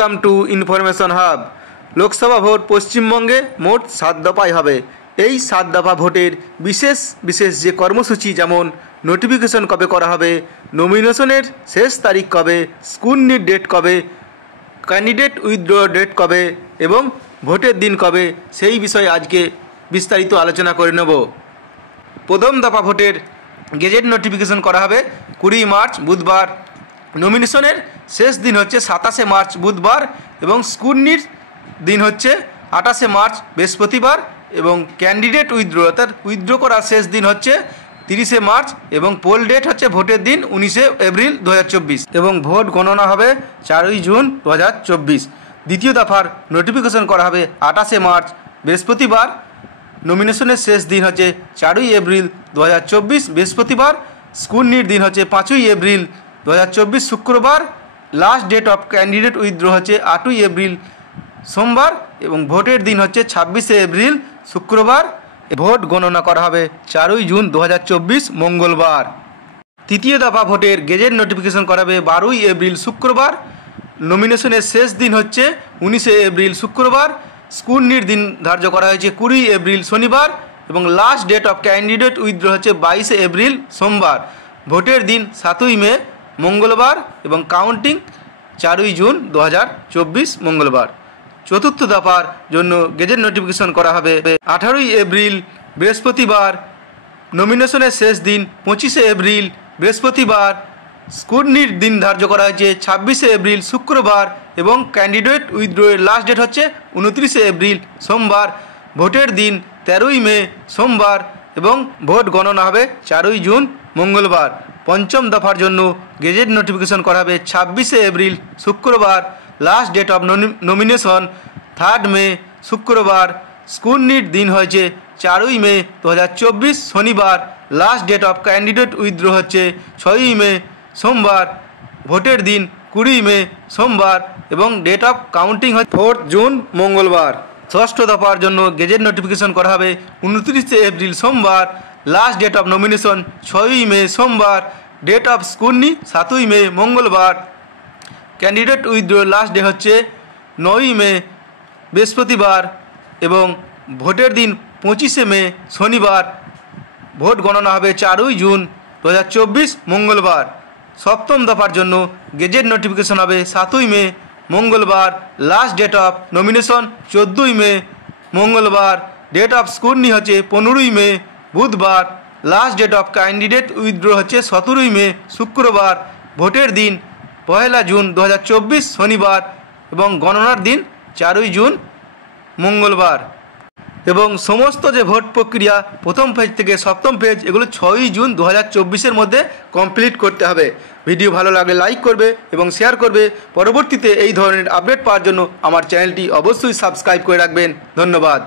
Welcome to information hub. Lok Sabha vote পশ্চিমবঙ্গে মোট 7 দফায় হবে। এই 7 দফা ভোটের বিশেষ বিশেষ যে কর্মসূচি, যেমন নোটিফিকেশন কবে করা হবে, নমিনেশনের শেষ তারিখ কবে, স্কুটনির ডেট কবে, ক্যান্ডিডেট উইথড্র ডেট কবে এবং ভোটের দিন কবে, সেই বিষয়ে আজকে বিস্তারিত আলোচনা করে নেব। প্রথম দফা ভোটের গেজেট নোটিফিকেশন করা হবে 20 মার্চ বুধবার। নমিনেশনের শেষ দিন হচ্ছে 27 মার্চ বুধবার এবং স্কুটনির দিন হচ্ছে 28 মার্চ বৃহস্পতিবার এবং ক্যান্ডিডেট উইথড্র অর্থাৎ উইথড্র করার শেষ দিন হচ্ছে 30 মার্চ এবং পোল ডেট হচ্ছে ভোটের দিন 19 এপ্রিল 2024 এবং ভোট গণনা হবে 4 জুন 2024। দ্বিতীয় দফার নোটিফিকেশন করা হবে 28 মার্চ বৃহস্পতিবার। নমিনেশনের শেষ দিন হচ্ছে 4 এপ্রিল 2024 বৃহস্পতিবার। স্কুটনির দিন হচ্ছে 5 এপ্রিল 2024 শুক্রবার। Last date of candidate withdraw হচ্ছে 8 এপ্রিল সোমবার এবং ভোটের দিন হচ্ছে 26 এপ্রিল শুক্রবার। ভোট গণনা করা হবে 4 জুন 2024 মঙ্গলবার। তৃতীয় দফা ভোটের গেজেট নোটিফিকেশন করা হবে 12 এপ্রিল শুক্রবার। নমিনেশনের শেষ দিন হচ্ছে 19 এপ্রিল শুক্রবার। স্কুটনির দিন ধার্য করা হয়েছে 20 এপ্রিল শনিবার এবং last date of candidate withdraw হচ্ছে 22 এপ্রিল সোমবার। ভোটের দিন 7 মে মঙ্গলবার এবং কাউন্টিং 4 জুন 2024 মঙ্গলবার। চতুর্থ দফার জন্য গেজেট নোটিফিকেশন করা হবে 18 এপ্রিল বৃহস্পতিবার। নমিনেশনের শেষ দিন 25 এপ্রিল বৃহস্পতিবার। স্কুটনির দিন ধার্য করা হয়েছে 26 এপ্রিল শুক্রবার এবং ক্যান্ডিডেট উইথড্রয়ের লাস্ট ডেট হচ্ছে 29 এপ্রিল সোমবার। ভোটের দিন 13 মে সোমবার এবং ভোট গণনা হবে 4 জুন মঙ্গলবার। পঞ্চম দফার জন্য গেজেট নোটিফিকেশন করা হবে 26 এপ্রিল শুক্রবার। Last date of nomination 3 May শুক্রবার। স্কুটনির দিন হয়েছে 4 মে 2024 শনিবার। Last date of candidate withdraw হচ্ছে 6 মে সোমবার। ভোটের দিন 20 মে সোমবার এবং ডেট অফ কাউন্টিং হচ্ছে 4 জুন মঙ্গলবার। ষষ্ঠ দফার জন্য গেজেট নোটিফিকেশন করা হবে 29 এপ্রিল সোমবার। Last date of nomination 6 May সোমবার। ডেট অফ স্কুটনি 7 মে মঙ্গলবার। ক্যান্ডিডেট উইথড্র লাস্ট ডে হচ্ছে 9 মে বৃহস্পতিবার এবং ভোটের দিন 25 মে শনিবার। ভোট গণনা হবে 4 জুন 2024 মঙ্গলবার। সপ্তম দফার জন্য গেজেট নোটিফিকেশন হবে 7 মে মঙ্গলবার। Last date of nomination 14 May মঙ্গলবার। ডেট অফ স্কুটনি হচ্ছে 15 মে বুধবার। Last date of candidate withdraw হচ্ছে 17 মে শুক্রবার। ভোটের দিন 1 জুন 2024 শনিবার এবং গণনার দিন 4 জুন মঙ্গলবার। এবং সমস্ত যে ভোট প্রক্রিয়া প্রথম ফেজ থেকে সপ্তম ফেজ, এগুলো 6 জুন 2024 মধ্যে কমপ্লিট করতে হবে। ভিডিও ভালো লাগলে লাইক করবে এবং শেয়ার করবে। পরবর্তীতে এই ধরনের আপডেট পাওয়ার জন্য আমার চ্যানেলটি অবশ্যই সাবস্ক্রাইব করে রাখবেন। ধন্যবাদ।